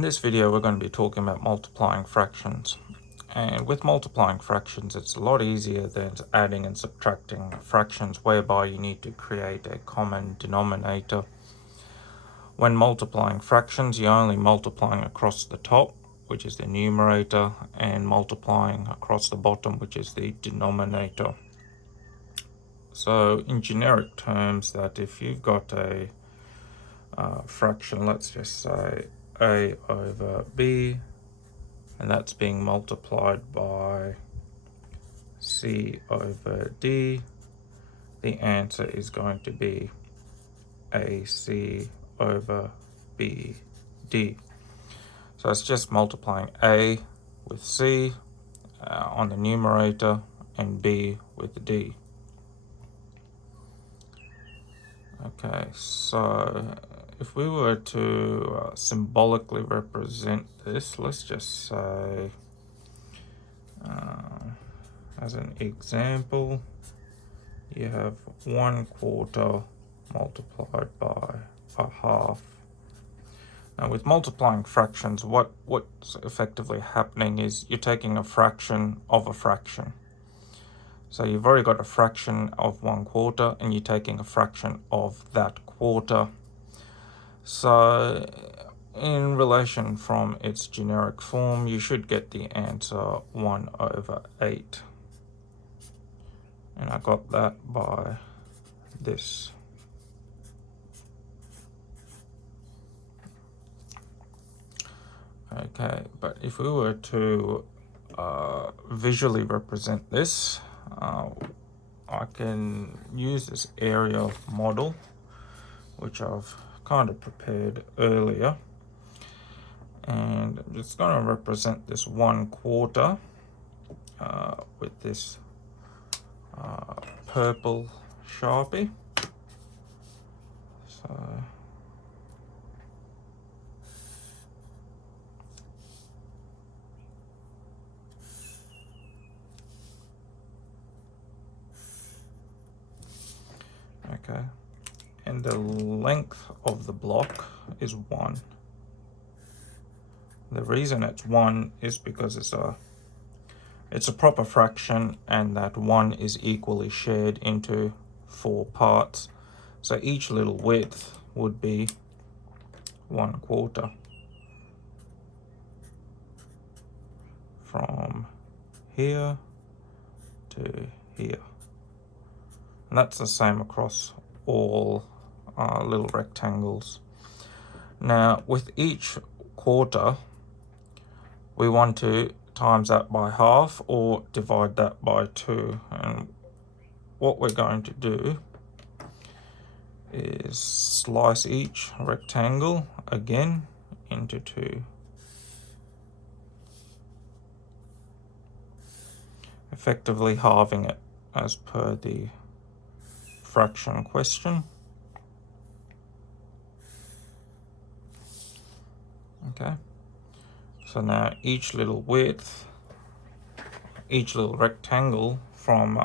In this video, we're going to be talking about multiplying fractions. And with multiplying fractions, it's a lot easier than adding and subtracting fractions, whereby you need to create a common denominator. When multiplying fractions, you're only multiplying across the top, which is the numerator, and multiplying across the bottom, which is the denominator. So in generic terms, that if you've got a fraction, let's just say a over b, and that's being multiplied by c over d, the answer is going to be ac over bd. So it's just multiplying a with c on the numerator and b with d. Okay, so if we were to symbolically represent this, let's just say, as an example, you have 1/4 multiplied by a half. Now with multiplying fractions, what's effectively happening is you're taking a fraction of a fraction. So you've already got a fraction of 1/4 and you're taking a fraction of that quarter. So in relation from its generic form, you should get the answer 1/8. And I got that by this. Okay, but if we were to visually represent this, I can use this area model, which I've kind of prepared earlier, and I'm just going to represent this 1/4 with this purple Sharpie. So okay, and the length of the block is 1. The reason it's 1 is because it's a proper fraction, and that 1 is equally shared into 4 parts. So each little width would be 1/4 from here to here. And that's the same across all little rectangles. Now with each quarter, we want to times that by half or divide that by 2. And what we're going to do is slice each rectangle again into 2. Effectively halving it as per the fraction question. Okay, so now each little width, each little rectangle from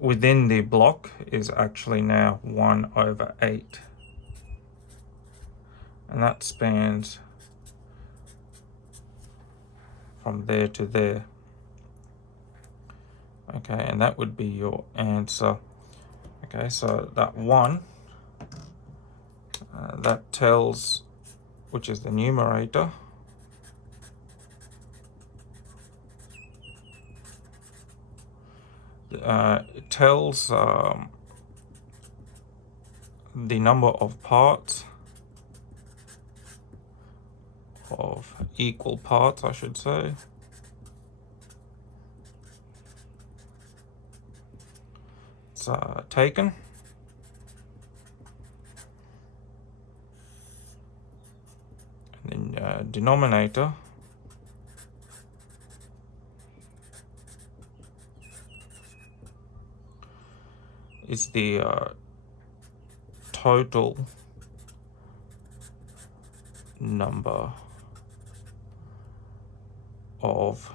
within the block is actually now 1/8, and that spans from there to there. Okay, and that would be your answer. Okay, so that 1, that tells, which is the numerator, it tells the number of parts, of equal parts, I should say. It's taken. And then denominator is the total number of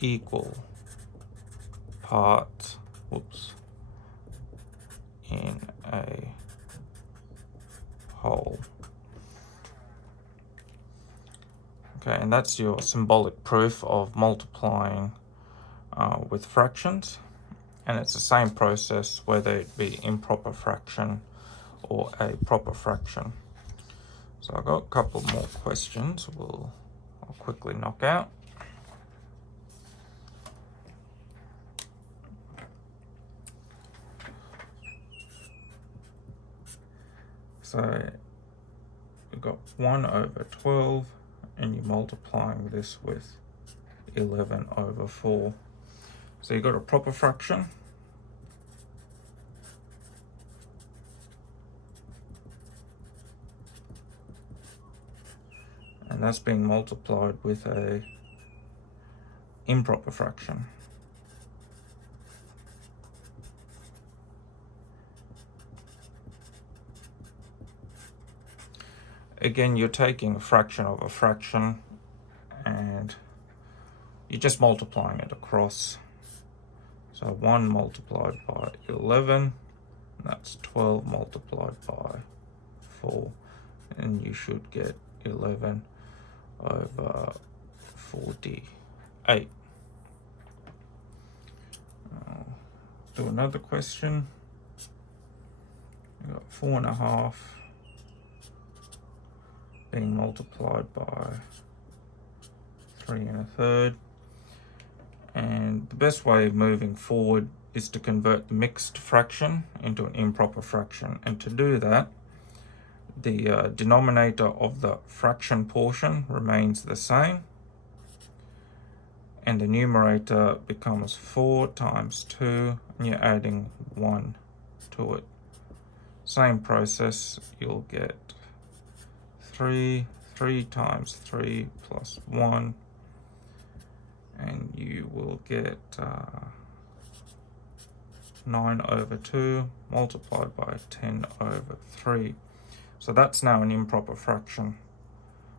equal parts in a and that's your symbolic proof of multiplying with fractions. And it's the same process whether it be improper fraction or a proper fraction. So I've got a couple more questions I'll quickly knock out. So we've got 1 over 12, and you're multiplying this with 11 over 4. So you've got a proper fraction. And that's being multiplied with a improper fraction. Again, you're taking a fraction of a fraction and you're just multiplying it across. So 1 multiplied by 11, that's 12 multiplied by 4, and you should get 11 over 48. Do another question. We've got 4.5 being multiplied by 3 1/3. And the best way of moving forward is to convert the mixed fraction into an improper fraction. And to do that, the denominator of the fraction portion remains the same, and the numerator becomes 4 times 2, and you're adding 1 to it. Same process, you'll get 3 times 3 plus 1, and you will get 9 over 2 multiplied by 10 over 3. So that's now an improper fraction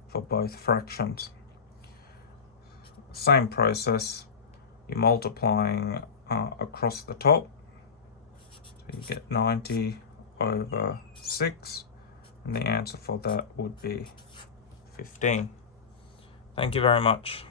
for both fractions. Same process, you're multiplying across the top. So you get 90 over 6, and the answer for that would be 15. Thank you very much.